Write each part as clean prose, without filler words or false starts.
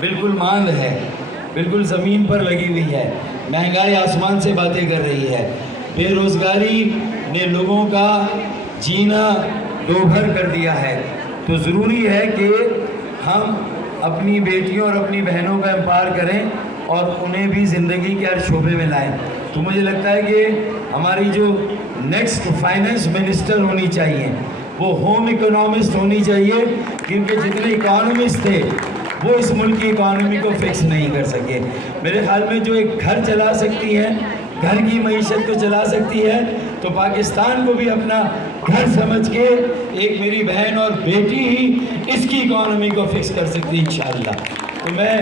بالکل ماند ہے، بالکل زمین پر لگی ہوئی ہے، مہنگائی آسمان سے باتیں کر رہی ہے، بے روزگاری نے لوگوں کا جینا دوبھر کر دیا ہے۔ تو ضروری ہے کہ ہم اپنی بیٹیوں اور اپنی بہنوں کا امپاور کریں اور انہیں بھی زندگی کے ہر شعبے میں لائیں۔ تو مجھے لگتا ہے کہ ہماری جو نیکسٹ فائنانس منسٹر ہونی چاہیے وہ ہوم اکنامسٹ ہونی چاہیے، کیونکہ جتنے اکانومسٹ تھے وہ اس ملک کی اکانومی کو فکس نہیں کر سکے۔ میرے خیال میں جو ایک گھر چلا سکتی ہے، گھر کی معیشت کو چلا سکتی ہے، تو پاکستان کو بھی اپنا گھر سمجھ کے ایک میری بہن اور بیٹی ہی اس کی اکانومی کو فکس کر سکتی ہے انشاءاللہ۔ تو میں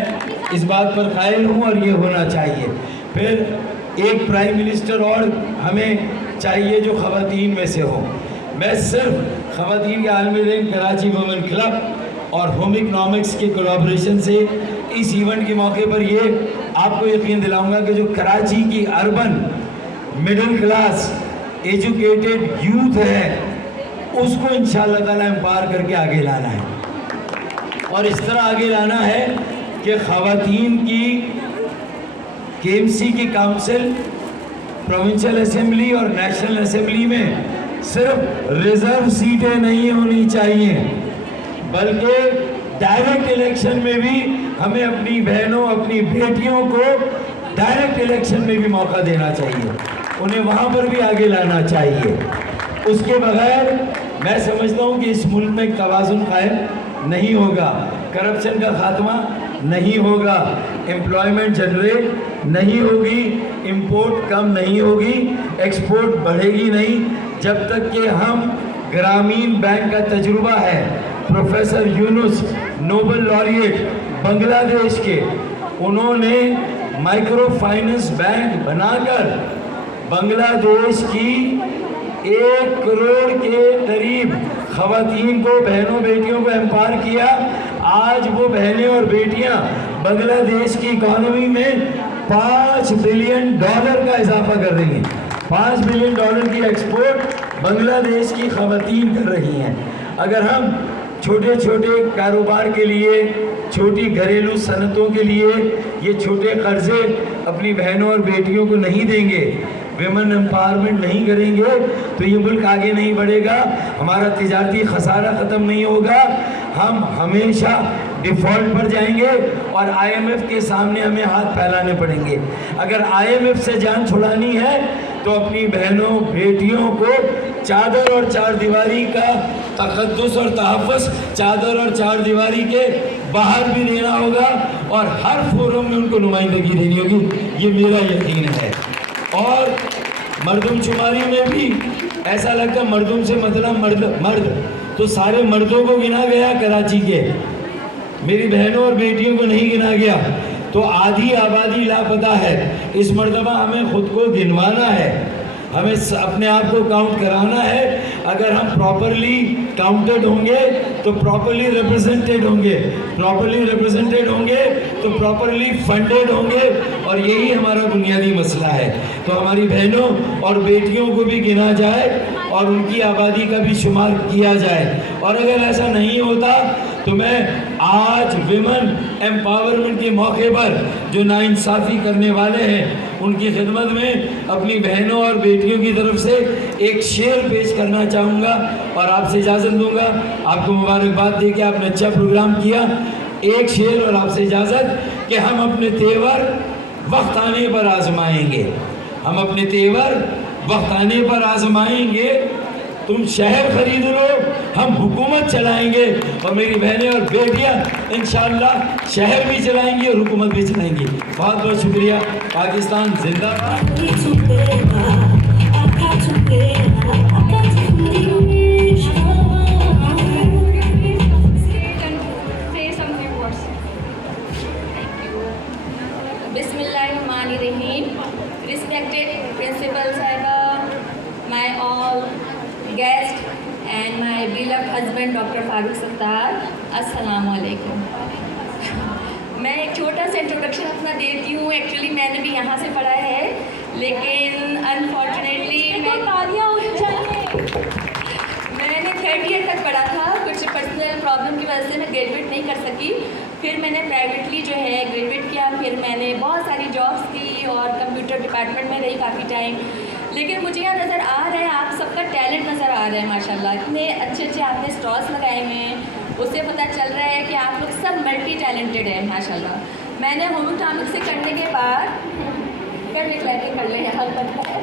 اس بات پر قائل ہوں اور یہ ہونا چاہیے۔ پھر ایک پرائم منسٹر اور ہمیں چاہیے جو خواتین میں سے ہو۔ میں صرف خواتین کے عالمی دن کراچی وومن کلب اور ہوم اکنامکس کے کولابریشن سے اس ایونٹ کے موقع پر یہ آپ کو یقین دلاؤں گا کہ جو کراچی کی urban middle class educated youth ہے اس کو انشاءاللہ تعالیٰ امپاور کر کے آگے لانا ہے، اور اس طرح آگے لانا ہے کہ خواتین کی کے ایم سی کی کاؤنسل، پروونشل اسمبلی اور نیشنل اسمبلی میں صرف ریزرو سیٹیں نہیں ہونی چاہیے، بلکہ ڈائریکٹ الیکشن میں بھی ہمیں اپنی بہنوں اپنی بیٹیوں کو ڈائریکٹ الیکشن میں بھی موقع دینا چاہیے، انہیں وہاں پر بھی آگے لانا چاہیے۔ اس کے بغیر میں سمجھتا ہوں کہ اس ملک میں توازن قائم نہیں ہوگا، کرپشن کا خاتمہ نہیں ہوگا، امپلائمنٹ جنریٹ نہیں ہوگی، امپورٹ کم نہیں ہوگی، ایکسپورٹ بڑھے گی نہیں، جب تک کہ ہم گرامین بینک کا تجربہ ہے، پروفیسر یونس نوبل laureate بنگلہ دیش کے، انہوں نے مائکرو فائننس بینک بنا کر بنگلہ دیش کی 1 کروڑ کے قریب خواتین کو بہنوں بیٹیوں کو امپاور کیا۔ آج وہ بہنیں اور بیٹیاں بنگلہ دیش کی اکانومی میں $5 بلین کا اضافہ کر رہی ہیں، $5 بلین کی ایکسپورٹ بنگلہ دیش کی خواتین کر رہی ہیں۔ اگر ہم چھوٹے چھوٹے کاروبار کے لیے، چھوٹی گھریلو صنعتوں کے لیے یہ چھوٹے قرضے اپنی بہنوں اور بیٹیوں کو نہیں دیں گے، ویمن امپاورمنٹ نہیں کریں گے، تو یہ ملک آگے نہیں بڑھے گا، ہمارا تجارتی خسارہ ختم نہیں ہوگا، ہم ہمیشہ ڈیفالٹ پر جائیں گے اور آئی ایم ایف کے سامنے ہمیں ہاتھ پھیلانے پڑیں گے۔ اگر آئی ایم ایف سے جان چھڑانی ہے تو اپنی بہنوں بیٹیوں کو چادر اور چار دیواری کا تقدس اور تحفظ چادر اور چار دیواری کے باہر بھی دینا ہوگا، اور ہر فورم میں ان کو نمائندگی دینی ہوگی، یہ میرا یقین ہے۔ اور مردم شماری میں بھی ایسا لگتا ہے مردم سے مطلب مرد تو سارے مردوں کو گنا گیا کراچی کے، میری بہنوں اور بیٹیوں کو نہیں گنا گیا، تو آدھی آبادی لاپتہ ہے۔ اس مرتبہ ہمیں خود کو گنوانا ہے، ہمیں اپنے آپ کو کاؤنٹ کرانا ہے۔ اگر ہم پراپرلی کاؤنٹڈ ہوں گے تو پراپرلی ریپرزنٹیڈ ہوں گے، پراپرلی ریپرزنٹیڈ ہوں گے تو پراپرلی فنڈڈ ہوں گے، اور یہی ہمارا بنیادی مسئلہ ہے۔ تو ہماری بہنوں اور بیٹیوں کو بھی گنا جائے اور ان کی آبادی کا بھی شمار کیا جائے، اور اگر ایسا نہیں ہوتا تو میں آج ویمن امپاورمنٹ کے موقع پر جو ناانصافی کرنے والے ہیں ان کی خدمت میں اپنی بہنوں اور بیٹیوں کی طرف سے ایک شعر پیش کرنا چاہوں گا، اور آپ سے اجازت دوں گا۔ آپ کو مبارکباد دے کے آپ نے اچھا پروگرام کیا۔ ایک شعر اور آپ سے اجازت کہ ہم اپنے تیور وقت آنے پر آزمائیں گے، ہم اپنے تیور وقت آنے پر آزمائیں گے، تم شہر خرید لو ہم حکومت چلائیں گے، اور میری بہنیں اور بیٹیاں انشاءاللہ شہر بھی چلائیں گی اور حکومت بھی چلائیں گی۔ بہت بہت شکریہ۔ پاکستان زندہ باد۔ Respected Principal Sahiba, my all guests and my beloved husband Dr. Farooq Sattar, Assalamu alaikum. میں ایک چھوٹا سا انٹروڈکشن اپنا دیتی ہوں۔ ایکچولی میں نے بھی یہاں سے پڑھا ہے، لیکن انفارچونیٹلی میں نے 3rd ایئر تک پڑھا تھا، کچھ پرسنل پرابلم کی وجہ سے میں گریجویٹ نہیں کر سکی، پھر میں نے پرائیویٹلی جو ہے گریجویٹ کیا، پھر میں نے بہت ساری جابس کی اور کمپیوٹر ڈپارٹمنٹ میں رہی کافی ٹائم. لیکن مجھے یہاں نظر آ رہا ہے، آپ سب کا ٹیلنٹ نظر آ رہا ہے ماشاء اللہ. اتنے اچھے اچھے آپ نے اسٹالس لگائے ہوئے ہیں، اس سے پتہ چل رہا ہے کہ آپ لوگ سب ملٹی ٹیلنٹڈ ہیں ماشاء اللہ. میں نے ہوم اکنامکس سے کرنے کے بعد کر لیں حل کرتا ہے.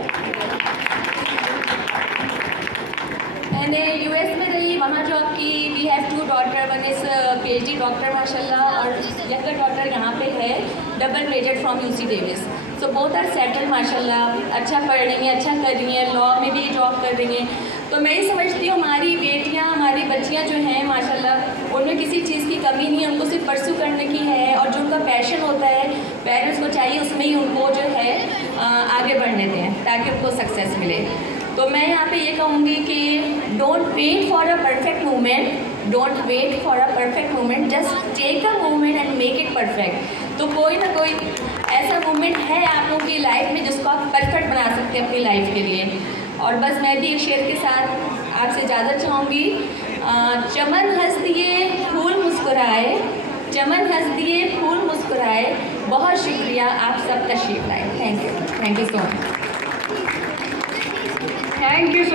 میں نے یو ایس میں رہی، وہاں جاب کی. We have 2 daughter, one is PhD doctor ماشاء اللہ، اور ینگر ڈاٹر یہاں پہ ہے double graduate from UC Davis. So both are settle ماشاء اللہ، اچھا پڑھ رہی ہیں، اچھا کر رہی ہیں، لاء میں بھی جاب کر رہی ہیں. تو میں یہ سمجھتی ہوں ہماری بیٹیاں، ہماری بچیاں جو ہیں ماشاء اللہ، ان میں کسی چیز کی کمی نہیں ہے، ان کو صرف پرسو کرنے کی ہے، اور جو ان کا پیشن ہوتا ہے پیرنٹس کو چاہیے اس میں ہی ان کو جو ہے آگے بڑھنے دیں تاکہ ان کو سکسیس ملے. تو میں یہاں پہ یہ کہوں گی کہ don't wait for a perfect moment, don't wait for a perfect moment, just take a moment and make it perfect. تو کوئی نہ کوئی ایسا مومنٹ ہے آپ لوگوں کی لائف میں جس کو آپ پرفیکٹ بنا سکتے ہیں اپنی لائف کے لیے. اور بس میں بھی ایک شعر کے ساتھ آپ سے اجازت چاہوں گی. چمن ہنس دیے پھول مسکرائے، چمن ہنس دیے پھول مسکرائے، بہت شکریہ آپ سب تشریف لائے. Thank you so much. Thank you.